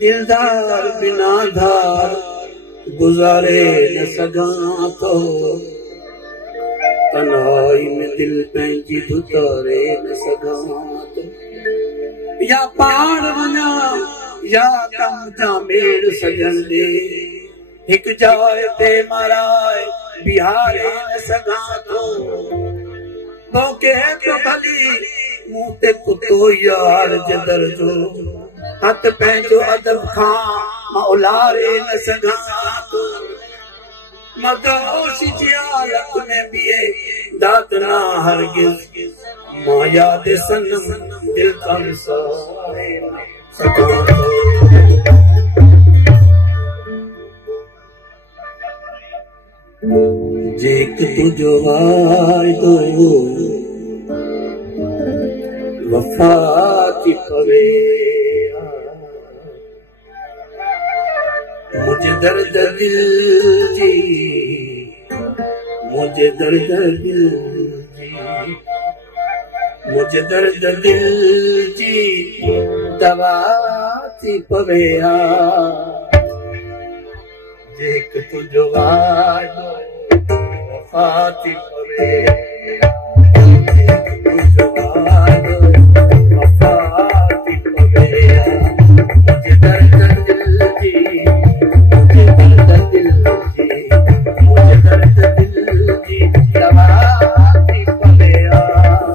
दिलदार बिना धार गुजारे न सघां थो, तन्हाई में दिल पंहिंजी दुतारे न सघां थो। या पाण वञा या कम जा मेड़ सजन दे, हिक जाइ ते माराए बिहारे न सघां थो। मौके तो भली मुंह ते कुतो यार जदर जो, हथ पंहिंजो अदब खां मां उलारे न सघां थो। मदहोश जी हालत में बीहे दात ना हरगिज़, मां याद सनम दिल का विसारे न सघां थो। जेक तुझो वाइदो वफा थी पवे, मुझे दर्द दिल जी, मुझे दर्द दिल जी, मुझे दर्द दिल जी दवा थी पवे। जेक तुझो वाइदो वफा थी पवे।